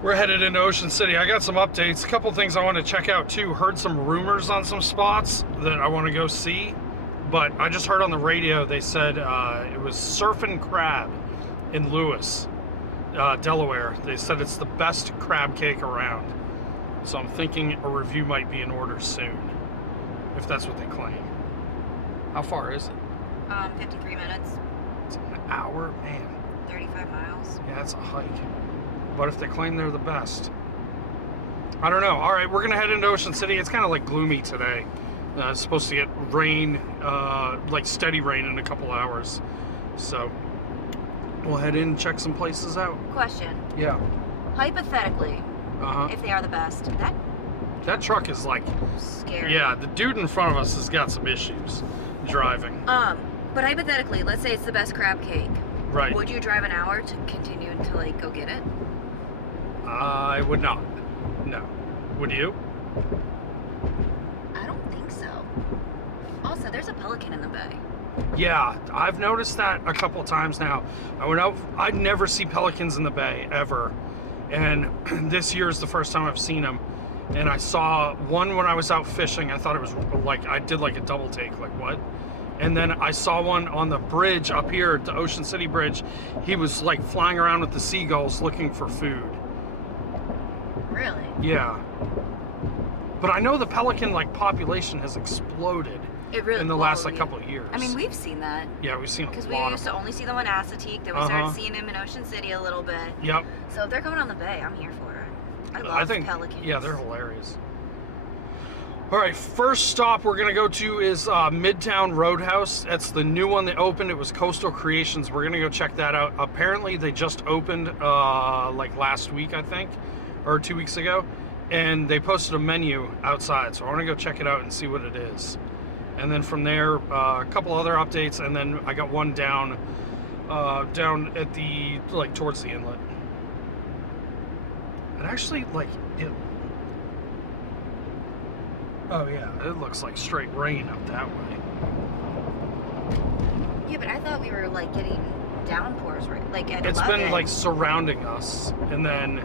We're headed into Ocean City. I got some updates. A couple things I want to check out too. Heard some rumors on some spots that I want to go see. But I just heard on the radio they said it was Surf and Crab in Lewis, Delaware. They said it's the best crab cake around. So I'm thinking a review might be in order soon, if that's what they claim. How far is it? 53 minutes. It's an hour? Man. 35 miles. Yeah, it's a hike. But if they claim they're the best. I don't know. All right, we're going to head into Ocean City. It's kind of like gloomy today. It's supposed to get rain, like steady rain in a couple hours. So we'll head in and check some places out. Question. Yeah. Hypothetically, if they are the best, that truck is like scary. Yeah, the dude in front of us has got some issues driving. But hypothetically, let's say it's the best crab cake. Right. Would you drive an hour to continue to like go get it? I would not. No. Would you? I don't think so. Also, there's a pelican in the bay. Yeah, I've noticed that a couple times now. I went out, I'd never see pelicans in the bay ever. And this year is the first time I've seen them. And I saw one when I was out fishing. I thought it was like, I did like a double take, like what? And then I saw one on the bridge up here at the Ocean City Bridge. He was like flying around with the seagulls looking for food. Really? Yeah. But I know the pelican like population has exploded. It really in the last like couple of years. I mean, we've seen that. Yeah, we've seen a lot. Because we used to only see them on Assateague, then we started seeing them in Ocean City a little bit. Yep. So if they're coming on the bay, I'm here for it. I love pelicans. Yeah, they're hilarious. All right, first stop we're gonna go to is Midtown Roadhouse. That's the new one that opened. It was Coastal Creations. We're gonna go check that out. Apparently they just opened like last week, I think, or 2 weeks ago, and they posted a menu outside. So I want to go check it out and see what it is. And then from there, a couple other updates, and then I got one down at the like towards the inlet. And actually, like it. Oh yeah, it looks like straight rain up that way. Yeah, but I thought we were like getting downpours, right? Like at 11. It's been like surrounding us, and then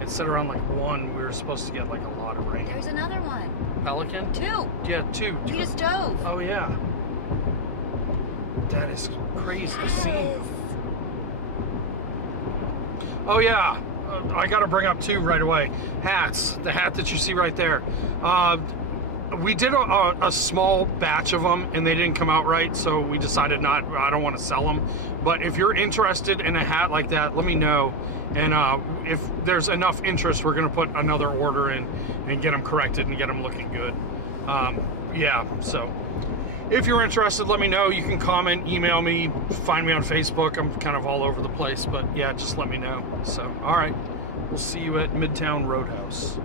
it said around like 1 we were supposed to get like a lot of rain. There's another one. Pelican? 2. Yeah, 2. We just dove. Oh yeah. That is crazy to see. Oh yeah. I got to bring up too right away. Hats. The hat that you see right there. We did a small batch of them and they didn't come out right, so we decided I don't want to sell them. But if you're interested in a hat like that, let me know. And if there's enough interest, we're going to put another order in and get them corrected and get them looking good. Yeah, so if you're interested, let me know. You can comment, email me, find me on Facebook. I'm kind of all over the place, but yeah, just let me know. So, all right, we'll see you at Midtown Roadhouse.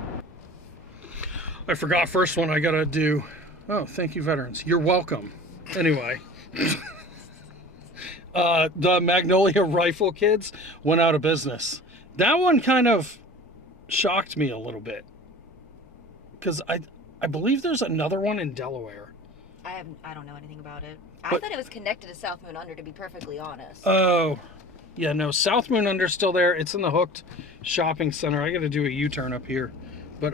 I forgot first one I gotta do. Oh, thank you, veterans. You're welcome. Anyway, the Magnolia Rifle kids went out of business. That one kind of shocked me a little bit because I believe there's another one in Delaware. I don't know anything about it. I thought it was connected to South Moon Under, to be perfectly honest. Oh, yeah, no, South Moon Under's still there. It's in the Hooked Shopping Center. I got to do a U-turn up here, but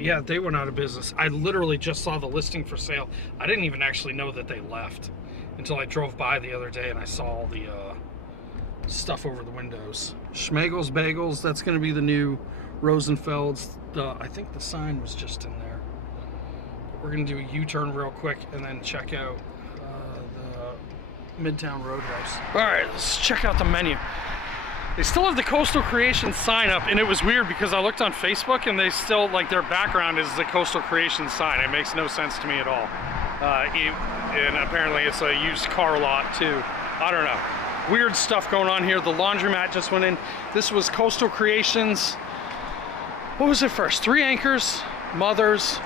yeah, they went out of business. I literally just saw the listing for sale. I didn't even actually know that they left until I drove by the other day and I saw all the stuff over the windows. Schmegel's Bagels. That's going to be the new Rosenfeld's. I think the sign was just in there. We're going to do a U-turn real quick and then check out the Midtown Roadhouse. All right, let's check out the menu. They still have the Coastal Creations sign up, and it was weird because I looked on Facebook and they still, like, their background is the Coastal Creations sign. It makes no sense to me at all. And apparently it's a used car lot too. I don't know. Weird stuff going on here. The laundromat just went in. This was Coastal Creations. What was it first? 3 Anchors, Mothers,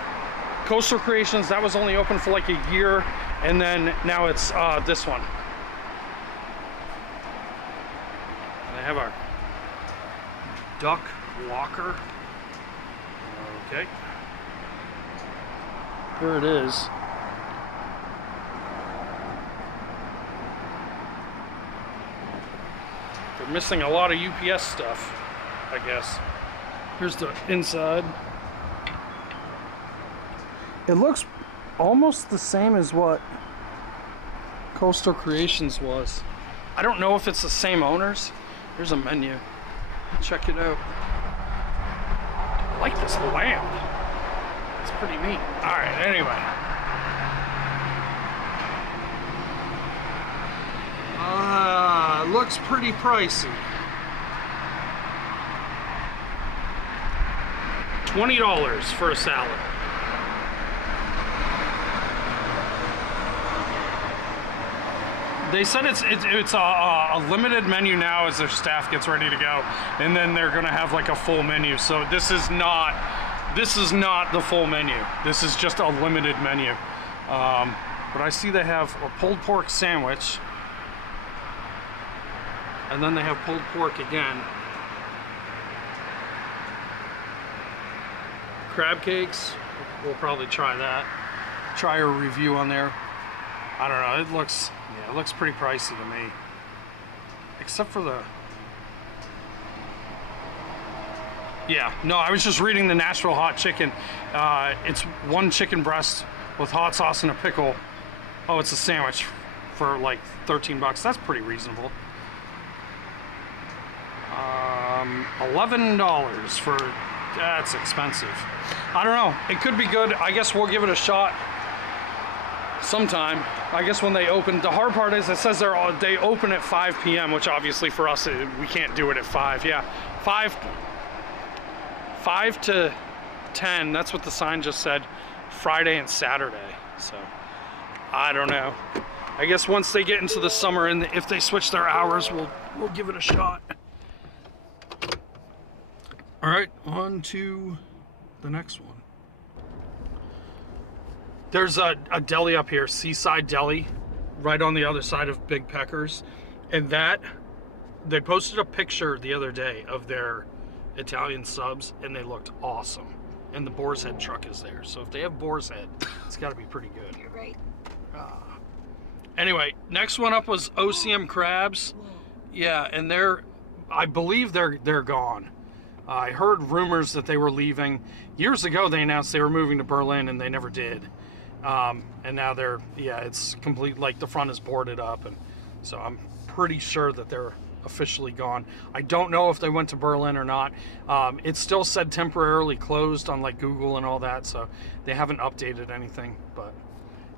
Coastal Creations. That was only open for like a year, and then now it's this one. They have a duck locker. Okay. Here it is. They're missing a lot of UPS stuff. I guess. Here's the inside. It looks almost the same as what Coastal Creations was. I don't know if it's the same owners. Here's a menu. Check it out. I like this lamp. It's pretty neat. Alright, anyway. Looks pretty pricey. $20 for a salad. They said it's a limited menu now as their staff gets ready to go, and then they're gonna have like a full menu. So this is not the full menu. This is just a limited menu. But I see they have a pulled pork sandwich, and then they have pulled pork again. Crab cakes, we'll probably try that. Try a review on there. I don't know, it looks pretty pricey to me. Except for the... Yeah, no, I was just reading the Nashville hot chicken. It's one chicken breast with hot sauce and a pickle. Oh, it's a sandwich for like 13 bucks. That's pretty reasonable. $11 for... That's expensive. I don't know. It could be good. I guess we'll give it a shot sometime. I guess when they open. The hard part is it says they open at 5 p.m., which obviously for us, we can't do it at 5. Yeah, 5 to 10. That's what the sign just said. Friday and Saturday. So, I don't know. I guess once they get into the summer and if they switch their hours, we'll give it a shot. All right, on to the next one. There's a deli up here, Seaside Deli, right on the other side of Big Peckers. And they posted a picture the other day of their Italian subs, and they looked awesome. And the Boar's Head truck is there. So if they have Boar's Head, it's got to be pretty good. You're right. Anyway, next one up was OCM Crabs. Yeah, and I believe they're gone. I heard rumors that they were leaving. Years ago, they announced they were moving to Berlin, and they never did. And now it's complete, like the front is boarded up, and so I'm pretty sure that they're officially gone. I don't know if they went to Berlin or not. It still said temporarily closed on like Google and all that, so they haven't updated anything, but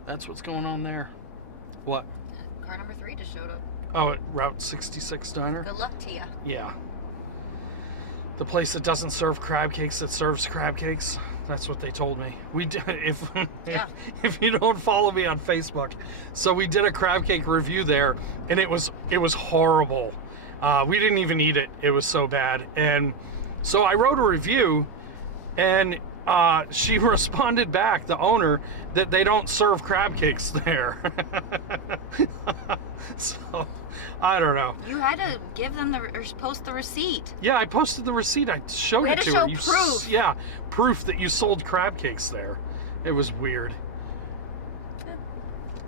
that's what's going on there. What? Car number 3 just showed up. Oh, at Route 66 Diner? Good luck to you. Yeah. The place that doesn't serve crab cakes, that serves crab cakes. That's what they told me. If you don't follow me on Facebook, so we did a crab cake review there, and it was horrible. We didn't even eat it. It was so bad. And so I wrote a review, and she responded back, the owner, that they don't serve crab cakes there. So I don't know. You had to give them or post the receipt. Yeah, I posted the receipt. I showed it to her. We had to show proof. Yeah, proof that you sold crab cakes there. It was weird.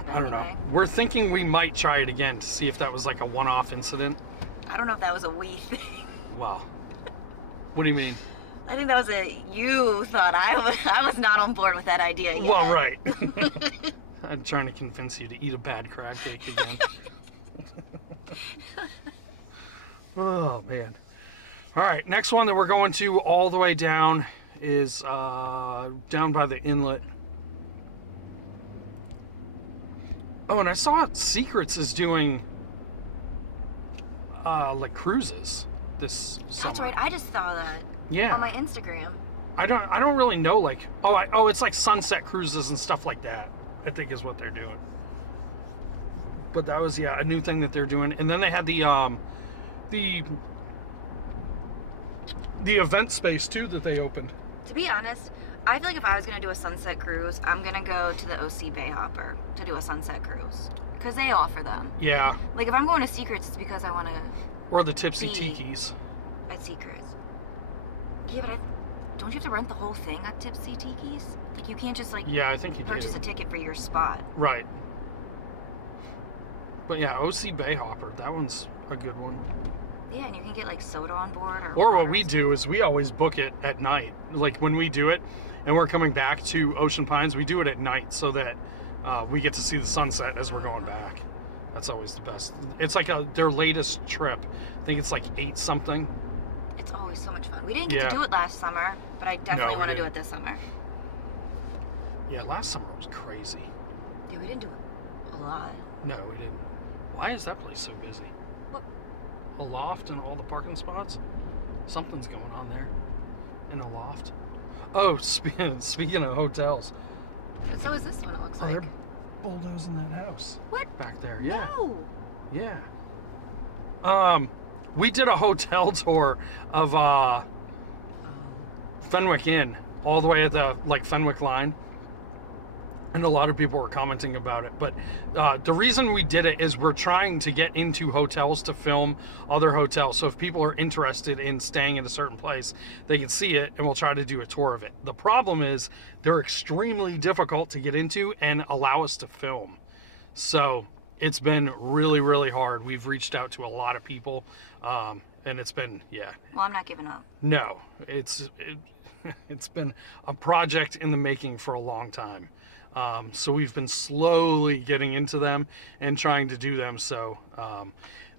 I don't know. We're thinking we might try it again to see if that was like a one-off incident. I don't know if that was a we thing. Wow. What do you mean? I think that was you thought. I was not on board with that idea yet. Well, right. I'm trying to convince you to eat a bad crab cake again. Oh, man. All right, next one that we're going to all the way down is down by the Inlet. Oh, and I saw Secrets is doing like cruises this summer. That's right. I just saw that. Yeah. On my Instagram. I don't really know, like, it's like sunset cruises and stuff like that, I think is what they're doing. But that was, a new thing that they're doing. And then they had the event space too that they opened. To be honest, I feel like if I was going to do a sunset cruise, I'm going to go to the OC Bay Hopper to do a sunset cruise. Because they offer them. Yeah. Like, if I'm going to Secrets, it's because I want to... Or the Tipsy Tiki's. At Secrets. Yeah, but don't you have to rent the whole thing at Tipsy Tiki's? Like, you can't just, like... Yeah, I think you purchase a ticket for your spot. Right. But yeah, OC Bay Hopper, that one's a good one. Yeah, and you can get like soda on board or what we do is we always book it at night. Like when we do it and we're coming back to Ocean Pines, we do it at night so that we get to see the sunset as we're going back. That's always the best. It's like their latest trip. I think it's like 8 something. It's always so much fun. We didn't get to do it last summer, but I definitely want to do it this summer. Yeah, last summer was crazy. Yeah, we didn't do it a lot. No, we didn't. Why is that place so busy? What? A loft and all the parking spots? Something's going on there. In a loft. Oh, speaking of hotels. So is this one, it looks like. They're bulldozing that house. What? Back there, yeah. No. Yeah. We did a hotel tour of Fenwick Inn, all the way at the Fenwick line. And a lot of people were commenting about it. But the reason we did it is we're trying to get into hotels to film other hotels. So if people are interested in staying in a certain place, they can see it and we'll try to do a tour of it. The problem is they're extremely difficult to get into and allow us to film. So it's been really, really hard. We've reached out to a lot of people and it's been, Well, I'm not giving up. No, it's been a project in the making for a long time. So we've been slowly getting into them and trying to do them. So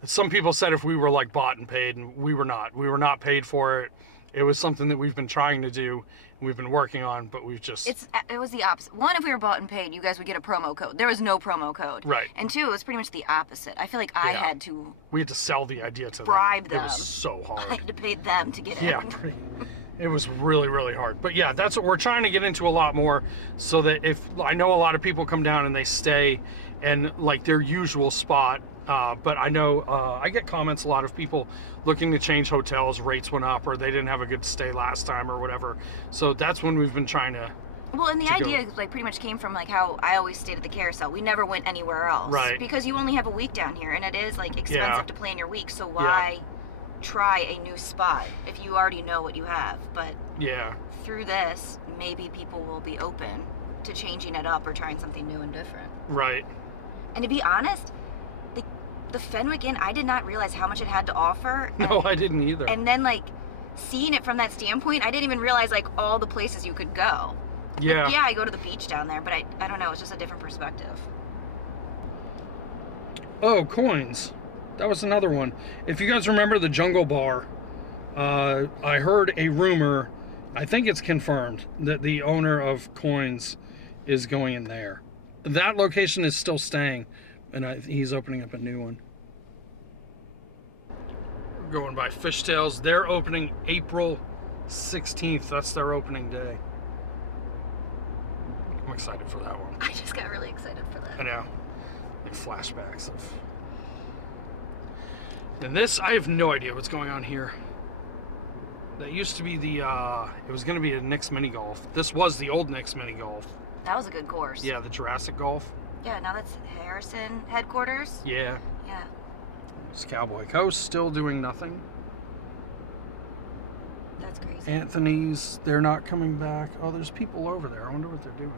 some people said if we were bought and paid, and we were not. We were not paid for it. It was something that we've been trying to do and we've been working on, but we've just... It was the opposite. One, if we were bought and paid, you guys would get a promo code. There was no promo code. Right. And 2, it was pretty much the opposite. I feel like I had to... We had to sell the idea to bribe them. It was so hard. I had to pay them to get in. Yeah, it was really, really hard. But yeah, that's what we're trying to get into a lot more, so that if I know a lot of people come down and they stay in their usual spot, but I know I get comments, a lot of people looking to change hotels, rates went up, or they didn't have a good stay last time or whatever. So that's when we've been trying to... Well, and the idea pretty much came from how I always stayed at the carousel. We never went anywhere else. Right. Because you only have a week down here, and it is expensive to plan your week. So why try a new spot if you already know what you have? But through this, maybe people will be open to changing it up or trying something new and different. Right. And to be honest, the Fenwick Inn, I did not realize how much it had to offer. No, I didn't either. And then seeing it from that standpoint, I didn't even realize all the places you could go. Yeah. I go to the beach down there, but I don't know, it's just a different perspective. Oh, coins. That was another one. If you guys remember the Jungle Bar, I heard a rumor, I think it's confirmed, that the owner of Coins is going in there. That location is still staying, and he's opening up a new one. We're going by Fishtails. They're opening April 16th. That's their opening day. I'm excited for that one. I just got really excited for that. I know. Flashbacks of... And this, I have no idea what's going on here. That used to be the, it was going to be a Nick's Mini Golf. This was the old Nick's Mini Golf. That was a good course. Yeah, the Jurassic Golf. Yeah, now that's Harrison headquarters. Yeah. Yeah. It's Cowboy Coast, still doing nothing. That's crazy. Anthony's, they're not coming back. Oh, there's people over there. I wonder what they're doing.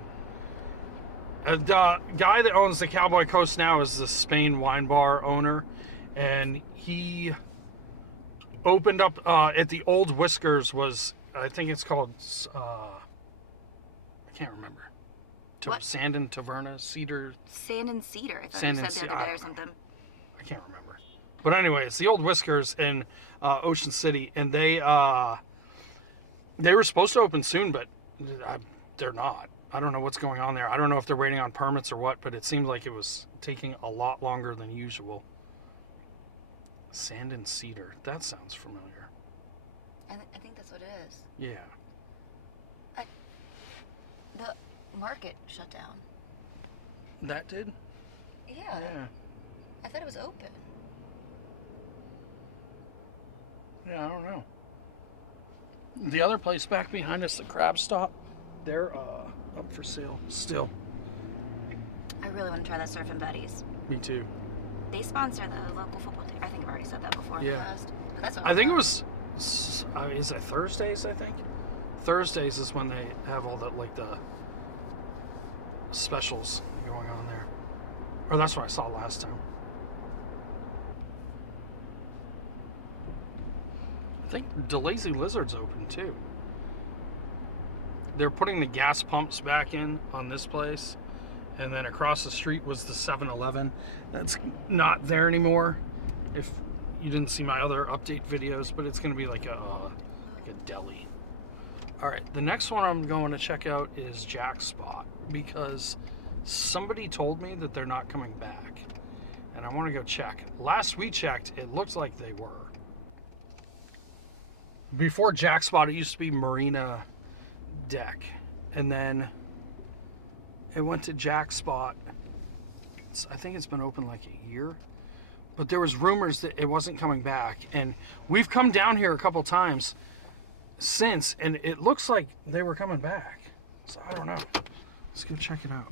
The guy that owns the Cowboy Coast now is the Spain wine bar owner. And he opened up at the old Whiskers was, I think it's called, I can't remember. What? Sand and Taverna, Cedar. Sand and Cedar, I thought Sand you and said the other day or something. I can't remember. But anyway, it's the old Whiskers in Ocean City, and they were supposed to open soon, but they're not. I don't know what's going on there. I don't know if they're waiting on permits or what, but it seemed like it was taking a lot longer than usual. Sand and Cedar. That sounds familiar. I think that's what it is. Yeah. The market shut down. That did? Yeah. Yeah. I thought it was open. Yeah, I don't know. The other place back behind us, the Crab Stop, they're up for sale still. I really want to try that Surfin' Betty's. Me too. They sponsor the local football team. I think I've already said that before in the past. But that's what I think it was, is it Thursdays, I think? Thursdays is when they have all the specials going on there. Or that's what I saw last time. think the Lazy Lizard's open too. They're putting the gas pumps back in on this place. And then across the street was the 7-Eleven. That's not there anymore. If you didn't see my other update videos, but it's going to be like a deli. All right, the next one I'm going to check out is Jack's Spot because somebody told me that they're not coming back. And I want to go check. Last we checked, it looked like they were. Before Jack's Spot, it used to be Marina Deck. And then it went to Jack's Spot. I think it's been open like a year. But there was rumors that it wasn't coming back. And we've come down here a couple times since, and it looks like they were coming back. So I don't know. Let's go check it out.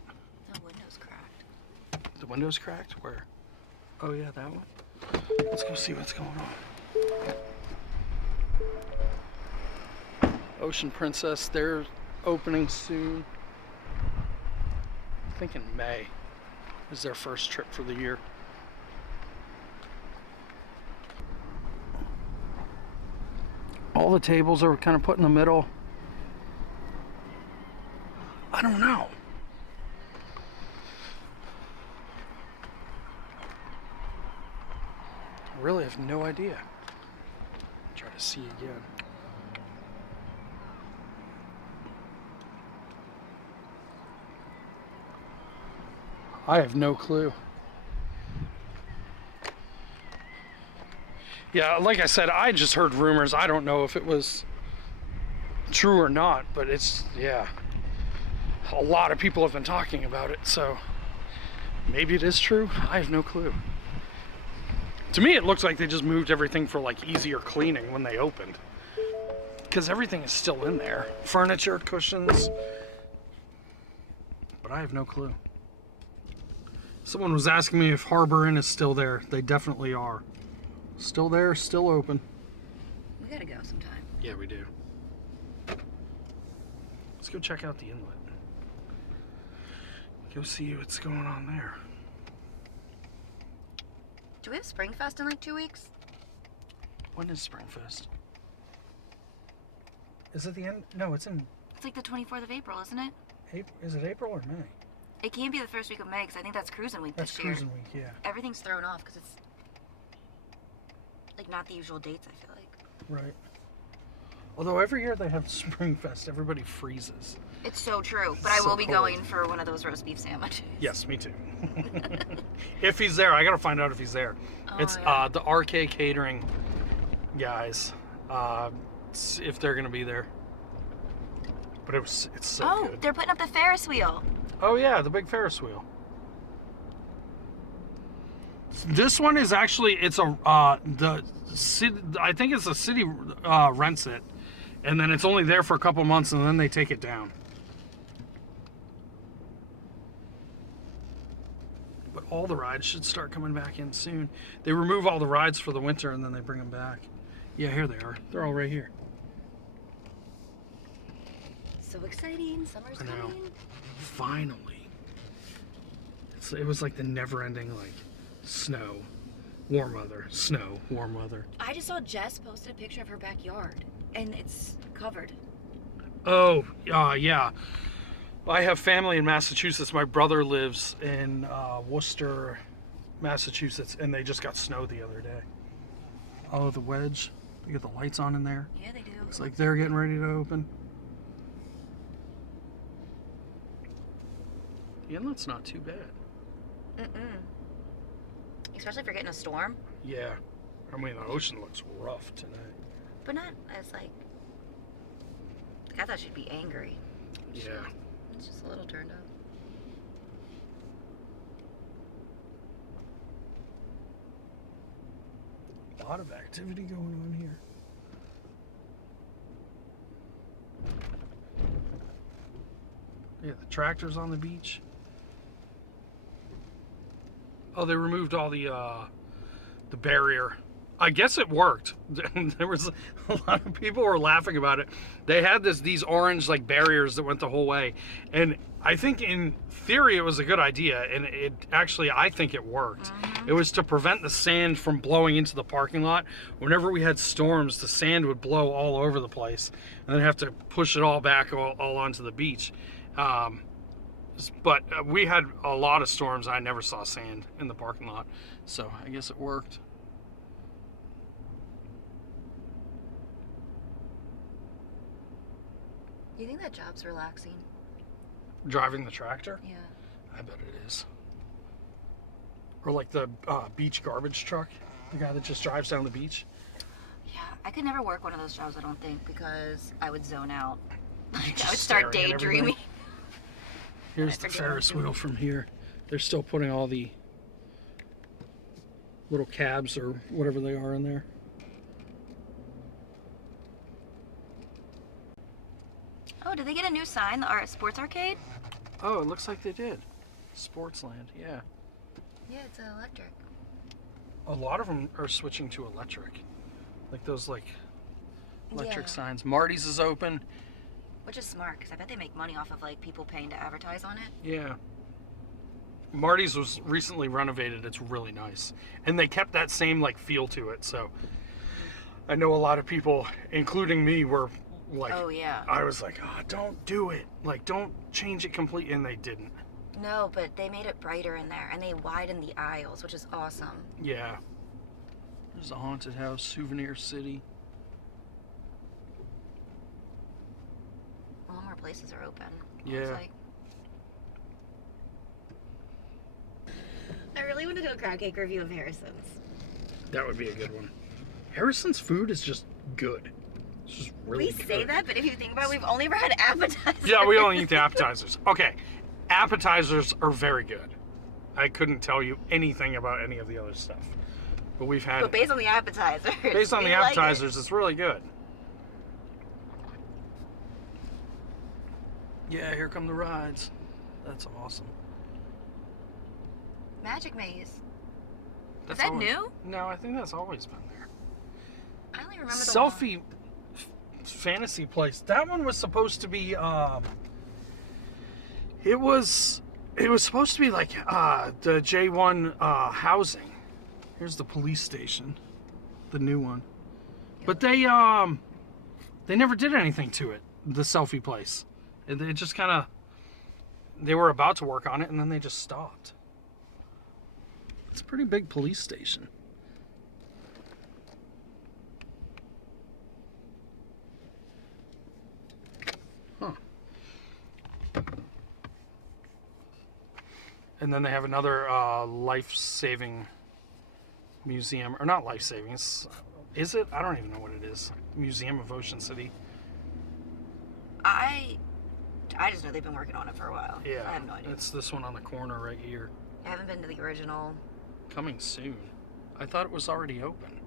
The window's cracked. The window's cracked? Where? Oh yeah, that one. Let's go see what's going on. Ocean Princess, they're opening soon. I think in May is their first trip for the year. All the tables are kind of put in the middle. I don't know. I really have no idea. Try to see again. I have no clue. Yeah, like I said, I just heard rumors. I don't know if it was true or not, but it's, yeah. A lot of people have been talking about it, so maybe it is true. I have no clue. To me, it looks like they just moved everything for like easier cleaning when they opened. Because everything is still in there. Furniture, cushions. But I have no clue. Someone was asking me if Harbor Inn is still there. They definitely are. Still there, still open. We gotta go sometime. Yeah, we do. Let's go check out the Inlet. Go see what's going on there. Do we have Springfest in like 2 weeks? When is Springfest? Is it the end? No, it's in... It's like the 24th of April, isn't it? April. Is it April or May? It can't be the first week of May because I think that's cruising week That's this year. cruising week, yeah. Everything's thrown off because it's like not the usual dates, I feel like. Right. Although every year they have Springfest, everybody freezes. It's so true, but I So will be cold. going for one of those roast beef sandwiches. Yes, me too. If he's there, I gotta find out if he's there. Oh, It's yeah. the RK Catering guys. If they're gonna be there. But it's so good. They're putting up the Ferris wheel. Oh yeah, the big Ferris wheel. This one is actually, it's a the city. I think it's the city rents it, and then it's only there for a couple months, and then they take it down. But all the rides should start coming back in soon. They remove all the rides for the winter, and then they bring them back. Yeah, here they are. They're all right here. So exciting! Summer's I know. coming. Finally. It was like the never-ending like snow, warm weather, snow, warm weather. I just saw Jess posted a picture of her backyard, and it's covered. Oh, yeah. I have family in Massachusetts. My brother lives in Worcester, Massachusetts, and they just got snow the other day. Oh, the Wedge. They got the lights on in there. Yeah, they do. Looks like they're getting ready to open. The Inlet's not too bad. Especially if you're getting a storm. Yeah. I mean, the ocean looks rough today. But not as like I thought she'd be angry. Yeah. It's just a little turned up. A lot of activity going on here. Yeah, the tractor's on the beach. Oh, they removed all the barrier I guess it worked. There was a lot of people were laughing about it. They had these orange like barriers that went the whole way, and I think in theory it was a good idea, and it actually I think it worked. Mm-hmm. It was to prevent the sand from blowing into the parking lot. Whenever we had storms, the sand would blow all over the place, and then have to push it all back all onto the beach. But we had a lot of storms. I never saw sand in the parking lot, so I guess it worked. Do you think that job's relaxing? Driving the tractor? Yeah. I bet it is. Or like the beach garbage truck, the guy that just drives down the beach. Yeah, I could never work one of those jobs, I don't think, because I would zone out. Just I would start staring at everything. daydreaming. Here's the Ferris wheel from here. They're still putting all the little cabs or whatever they are in there. Oh, did they get a new sign, the sports arcade? Oh, it looks like they did. Sportsland, yeah. Yeah, it's electric. A lot of them are switching to electric. Like those electric Yeah. signs. Marty's is open. Which is smart, because I bet they make money off of like people paying to advertise on it. Yeah. Marty's was recently renovated. It's really nice. And they kept that same like feel to it. So I know a lot of people, including me, were like, oh yeah. I was like, oh, don't do it. Like, don't change it completely. And they didn't. No, but they made it brighter in there, and they widened the aisles, which is awesome. Yeah. There's a haunted house, Souvenir City. A lot more places are open. Yeah. Like... I really want to do a crab cake review of Harrison's. That would be a good one. Harrison's food is just good. It's just really good. We say that, but if you think about it, we've only ever had appetizers. Yeah, we only eat the appetizers. Okay. Appetizers are very good. I couldn't tell you anything about any of the other stuff. But we've had... But based on the appetizers. Based on the we like appetizers, it's really good. Yeah, here come the rides. That's awesome. Magic Maze. That's Is that always, new? No, I think that's always been there. I only remember the Selfie fantasy place. That one was supposed to be it was supposed to be like the J1 housing. Here's the police station. The new one. But they never did anything to it, the selfie place. It just kind of, they were about to work on it and then they just stopped. It's a pretty big police station. Huh. And then they have another life-saving museum, or not life-saving, is it? I don't even know what it is. Museum of Ocean City. I just know they've been working on it for a while. Yeah. I have no idea. It's this one on the corner right here. I haven't been to the original. Coming soon. I thought it was already open.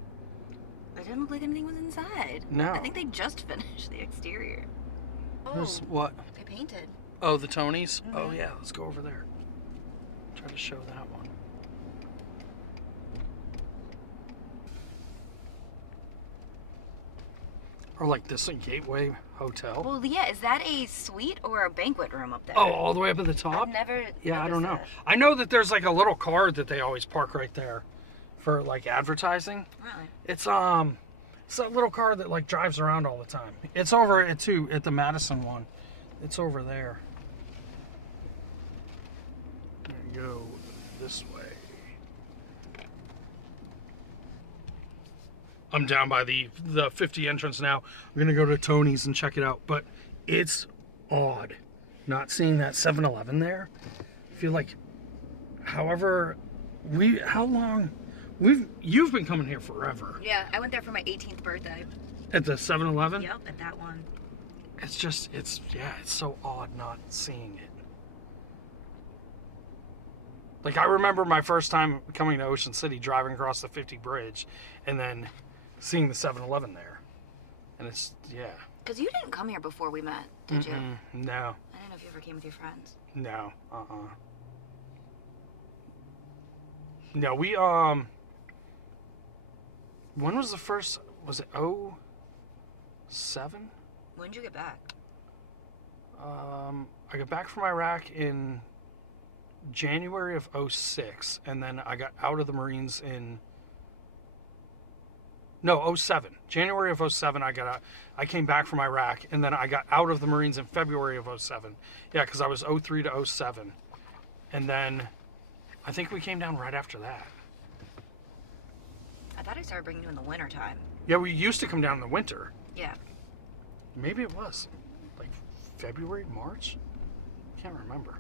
It didn't look like anything was inside. No. I think they just finished the exterior. There's what? They painted. Oh, the Tonys? Mm-hmm. Oh yeah, let's go over there. Try to show that one. Or like this Gateway Hotel. Well, yeah, is that a suite or a banquet room up there? Oh, all the way up at the top? I've never Yeah, I don't know. noticed that. I know that there's like a little car that they always park right there for like advertising. Really? It's that little car that like drives around all the time. It's over at the Madison one. It's over there. There you go this way. I'm down by the 50 entrance now. I'm gonna go to Tony's and check it out, but it's odd not seeing that 7-Eleven there. I feel like, you've been coming here forever. Yeah, I went there for my 18th birthday. At the 7-Eleven? Yep, at that one. It's just, it's so odd not seeing it. Like, I remember my first time coming to Ocean City, driving across the 50 bridge, and then seeing the 7-Eleven there. And it's, yeah. Because you didn't come here before we met, did you? No. I didn't know if you ever came with your friends. No. No, When was the first? Was it 07? When did you get back? I got back from Iraq in January of 06, and then I got out of the Marines in 07. January of 07, I came back from Iraq, and then I got out of the Marines in February of 07. Yeah, because I was 03 to 07. And then I think we came down right after that. I thought I started bringing you in the winter time. Yeah, we used to come down in the winter. Yeah. Maybe it was like February, March? Can't remember.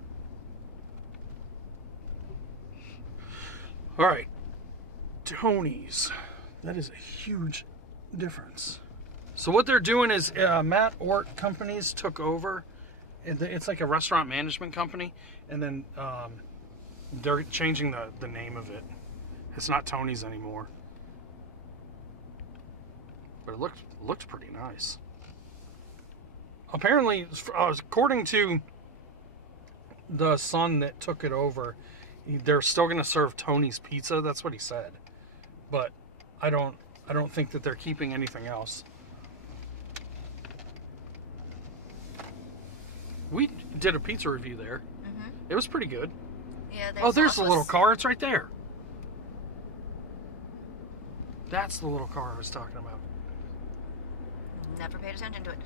All right. Tony's. That is a huge difference. So what they're doing is Matt Ort Companies took over. It's like a restaurant management company, and then they're changing the name of it. It's not Tony's anymore. But it looked pretty nice. Apparently, according to the son that took it over, they're still going to serve Tony's Pizza. That's what he said. But I don't think that they're keeping anything else. We did a pizza review there. Mm-hmm. It was pretty good. Yeah. There's the little car. It's right there. That's the little car I was talking about. Never paid attention to it.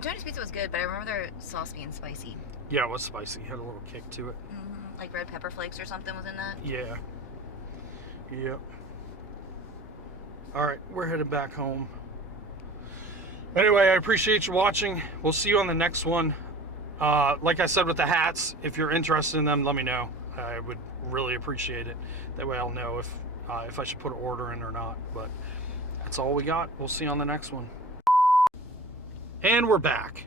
Tony's Pizza was good, but I remember their sauce being spicy. Yeah, it was spicy. It had a little kick to it. Mm-hmm. Like red pepper flakes or something was in that? Yeah. Yep. Alright, we're headed back home. Anyway, I appreciate you watching. We'll see you on the next one. Like I said with the hats, if you're interested in them, let me know. I would really appreciate it. That way I'll know if I should put an order in or not. But that's all we got. We'll see you on the next one. And we're back.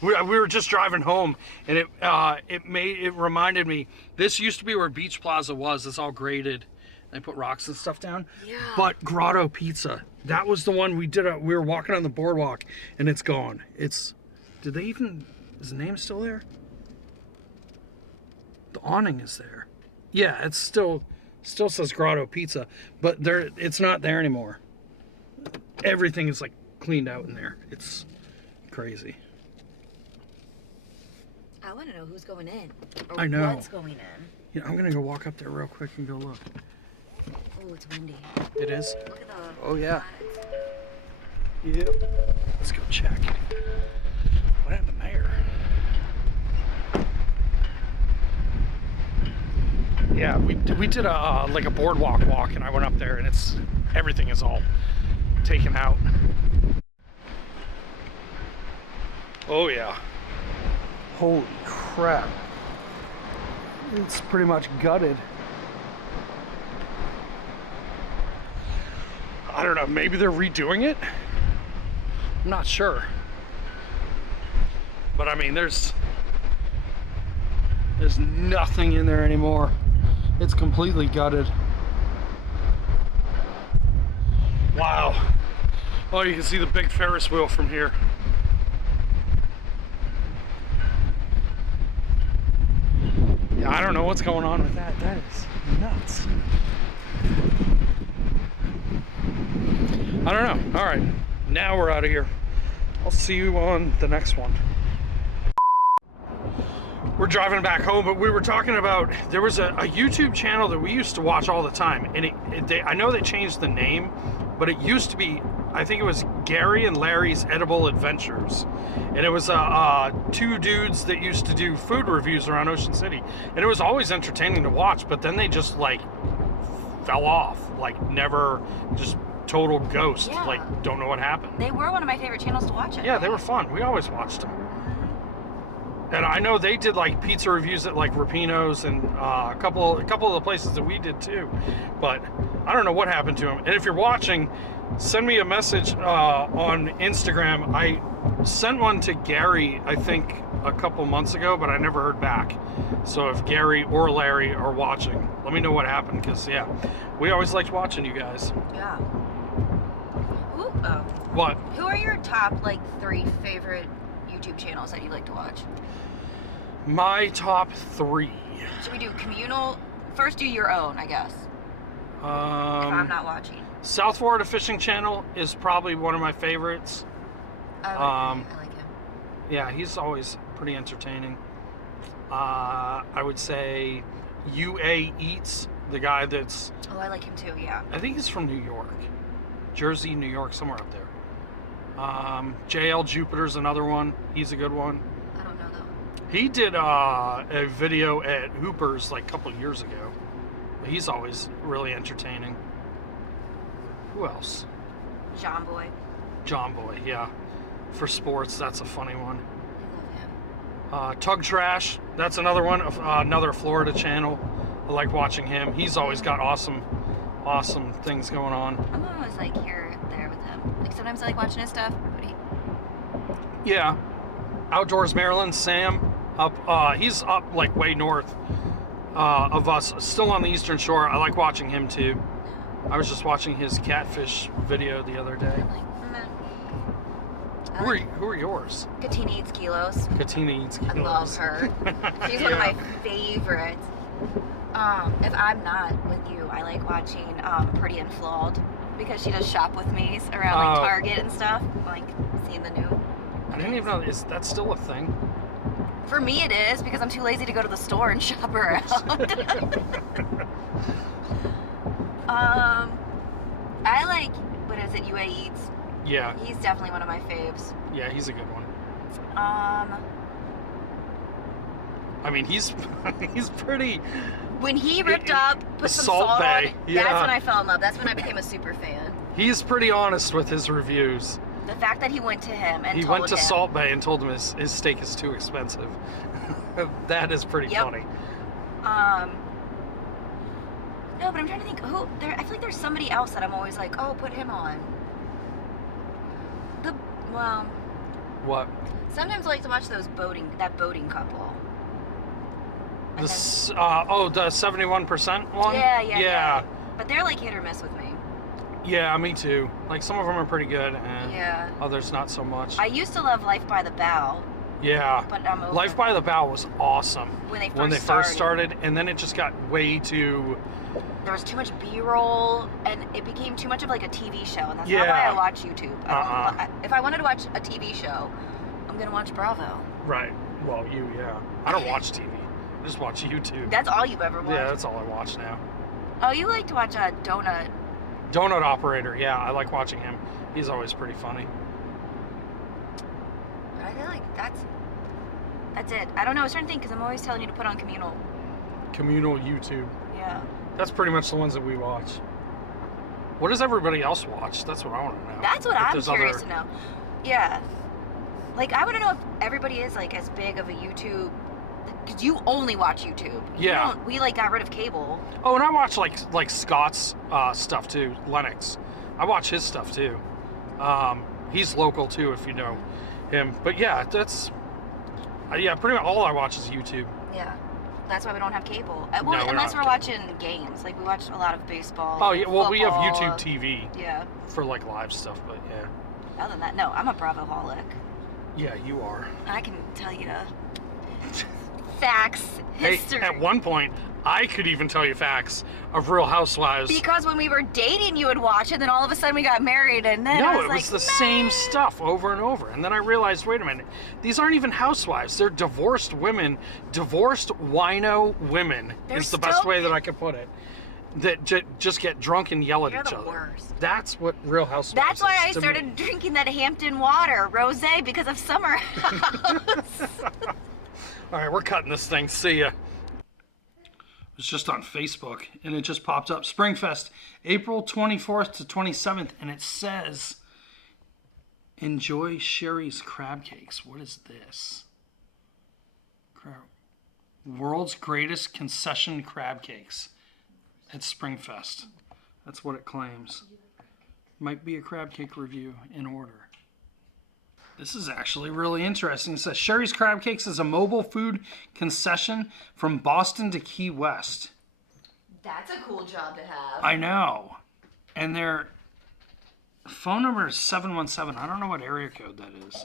We were just driving home, and it reminded me. This used to be where Beach Plaza was. It's all graded. They put rocks and stuff down. Yeah. But Grotto Pizza, that was the one we did. We were walking on the boardwalk, and it's gone. Is the name still there? The awning is there. Yeah, it's still says Grotto Pizza, but it's not there anymore. Everything is like cleaned out in there. It's crazy. I want to know who's going in. Or I know. What's going in. Yeah, I'm gonna go walk up there real quick and go look. Oh, it's windy. It is? Look at the... Oh, yeah. Yep. Let's go check. What happened there? Yeah, we did a boardwalk walk, and I went up there, and everything is all taken out. Oh, yeah. Holy crap. It's pretty much gutted. I don't know, maybe they're redoing it? I'm not sure. But I mean, there's nothing in there anymore. It's completely gutted. Wow. Oh, you can see the big Ferris wheel from here. Yeah, I don't know what's going on with that. That is nuts. I don't know. All right, now we're out of here. I'll see you on the next one. We're driving back home, but we were talking about, there was a YouTube channel that we used to watch all the time, and I know they changed the name, but it used to be, I think it was Gary and Larry's Edible Adventures, and it was two dudes that used to do food reviews around Ocean City, and it was always entertaining to watch, but then they just like fell off, like never, just total ghost. Yeah. Like, don't know what happened. They were one of my favorite channels to watch. Yeah, they were fun. We always watched them. And I know they did like pizza reviews at like Rapino's and a couple of the places that we did too. But I don't know what happened to them. And if you're watching, send me a message on Instagram. I sent one to Gary, I think, a couple months ago, but I never heard back. So if Gary or Larry are watching, let me know what happened, because yeah, we always liked watching you guys. Yeah. What? Who are your top, 3 favorite YouTube channels that you like to watch? My top 3. Should we do communal? First, do your own, I guess. If I'm not watching. South Florida Fishing Channel is probably one of my favorites. I like him. Yeah, he's always pretty entertaining. I would say UA Eats, the guy that's... Oh, I like him too, yeah. I think he's from New York. Jersey, New York, somewhere up there. JL Jupiter's another one. He's a good one. I don't know though. He did a video at Hooper's like a couple years ago. He's always really entertaining. Who else? John Boy. John Boy, yeah. For sports, that's a funny one. I love him. Tug Trash, that's another one, another Florida channel. I like watching him. He's always got awesome things going on. I'm always like here, there with him. Like sometimes I like watching his stuff, but he... Yeah. Outdoors Maryland, Sam, he's up like way north of us, still on the Eastern Shore. I like watching him too. I was just watching his catfish video the other day. Who are yours? Katina Eats Kilos. Katina Eats Kilos. I love her. She's one of my favorites. If I'm not with you, I like watching Pretty and Flawed because she does shop with me around like Target and stuff. Like seeing the new. I didn't even know. Is that still a thing? For me, it is because I'm too lazy to go to the store and shop around. I like, what is it, UA Eats? Yeah. He's definitely one of my faves. Yeah, he's a good one. I mean, he's pretty... When he ripped up, put some salt on it, yeah. That's when I fell in love. That's when I became a super fan. He's pretty honest with his reviews. The fact that he went to him and he went to Salt Bay and told him his steak is too expensive. That is pretty funny. No, but I'm trying to think who there. I feel like there's somebody else that I'm always like, oh, put him on. What? Sometimes I like to watch that boating couple. The 71% one? Yeah. But they're like hit or miss with me. Yeah, me too. Like some of them are pretty good, and others not so much. I used to love Life by the Bow. Yeah. But I'm over Life by the Bow was awesome when they first started, and then it just got way too... There was too much B-roll, and it became too much of like a TV show, and that's not why I watch YouTube. If I wanted to watch a TV show, I'm gonna watch Bravo. Right. Well, I don't watch TV. I just watch YouTube. That's all you ever watch? Yeah, that's all I watch now. Oh, you like to watch a Donut Operator, yeah. I like watching him. He's always pretty funny. I feel like that's it. I don't know. I was trying to think because I'm always telling you to put on communal YouTube. Yeah. That's pretty much the ones that we watch. What does everybody else watch? That's what I want to know. That's what I'm curious to know. Yeah. Like, I want to know if everybody is, like, as big of a YouTube... Because you only watch YouTube. Yeah. We, like, got rid of cable. Oh, and I watch, like Scott's stuff, too. Lennox. I watch his stuff, too. He's local, too, if you know him. But, yeah, that's... pretty much all I watch is YouTube. Yeah. That's why we don't have cable. Well, unless we're watching games. Like, we watch a lot of baseball. Oh, yeah. Well, football. we have YouTube TV. Yeah. For, like, live stuff, but, yeah. Other than that, no, I'm a Bravo-holic. Yeah, you are. I can tell you facts, history. Hey, at one point, I could even tell you facts of Real Housewives. Because when we were dating, you would watch it, and then all of a sudden we got married, and then it was the same stuff over and over. And then I realized, wait a minute, these aren't even housewives. They're divorced women, divorced wino women is the best way that I could put it. That just get drunk and yell at each other. Worst. That's what Real Housewives That's why I is to started me. drinking that Hampton water, rosé, because of Summer House. All right, we're cutting this thing. See ya. It's just on Facebook, and it just popped up. Springfest, April 24th to 27th, and it says, enjoy Sherry's crab cakes. What is this? World's greatest concession crab cakes at Springfest. That's what it claims. Might be a crab cake review in order. This is actually really interesting. It says Sherry's Crab Cakes is a mobile food concession from Boston to Key West. That's a cool job to have. I know. And their phone number is 717. I don't know what area code that is.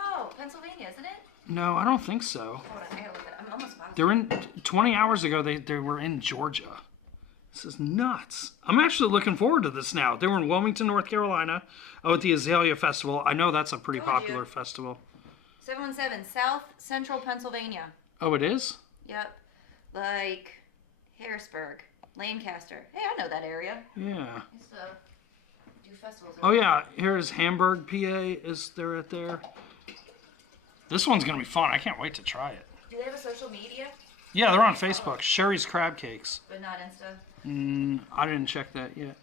Oh, Pennsylvania, isn't it? No, I don't think so. Hold on, I gotta look at it. I'm almost positive. They're in 20 hours ago. They were in Georgia. This is nuts. I'm actually looking forward to this now. They were in Wilmington, North Carolina, at the Azalea Festival. I know that's a pretty popular festival. 717, South Central Pennsylvania. Oh, it is? Yep. Like Harrisburg, Lancaster. Hey, I know that area. Yeah. I used to do festivals. Oh, yeah. Here's Hamburg, PA. Is there right there? This one's going to be fun. I can't wait to try it. Do they have a social media? Yeah, they're on Facebook. Sherry's Crab Cakes. But not Insta? I didn't check that yet.